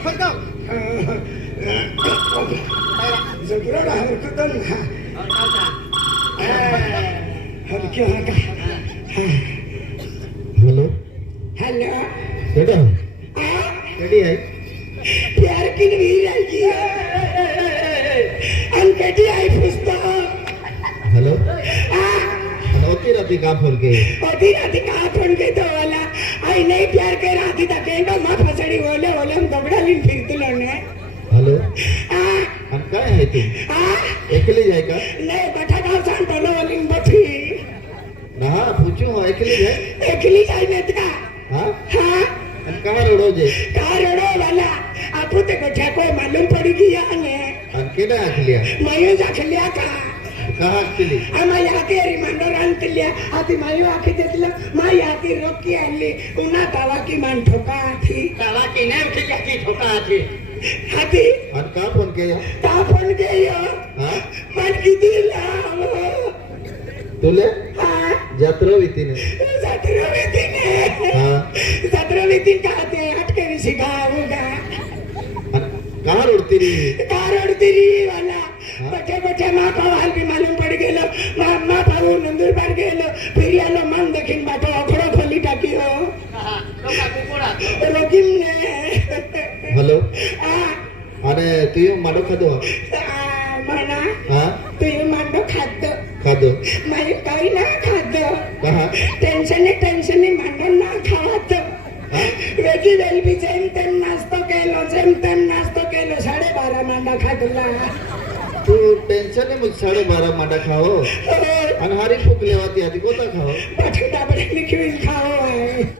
Betul. Segera hurkutan. Hurku haka. Hello Hello. बेटा ready है प्यार की वीर आई की अनकटी आई पुस्तक हेलो होती रहती का फोन के होती राती कहा फोन के तो वाला आई नहीं प्यार के राती तक केंगा मां फसड़ी बोले बोले हम दबड़ा लिन फिरते लोने हेलो आ हम काय है तू एकली जाए का नहीं बैठा गांव सान बोलो वाली बठी ना पूछो एकली है एकली जाई नेत का हां हां हम कहां रोडो जे कहा रोडो वाला आपू ते बैठा को मालूम पड़ी गया ने हम केडा अखलिया मयो जाखलिया का कहां अखली आम्हा याके रिमांडर आणतल्या आधी मायो आखी देतलं मा याके रोकी आणली उन्हा तावा की मान ठोका थी Kalau kini mesti jadi suka aja. हाती हम का फोन के का फोन केयो हां मन किती लाव तुले हां जत्रा वितीने सत्रवीतीने हां सत्रवीती का ते अटके शिकाऊगा कहां रोडती री कारण तेरी वाला बच्चे बच्चे माँ को हाल भी मालूम पड़ गेलो माँ भाऊ नंदुर पर गेलो फिर यालो मन देखिन बाटो अखड़ो खोली टाकी हो Luka kukuran. रोकिम ने हेलो आ अरे तू माडो खादो मना हां तू मांडो खातो खादो माई काही ना खातो कहां टेंशन मांडो ना खावतो वेगी वेल भी जेम तेम नास्तो केलो 12:30 मांडा खातला तू टेंशन है मुझ 12:30 माडा खाओ अनहारी फूक लेवाती आती कोता खाओ बठड़ा बड़े लिखी खाओ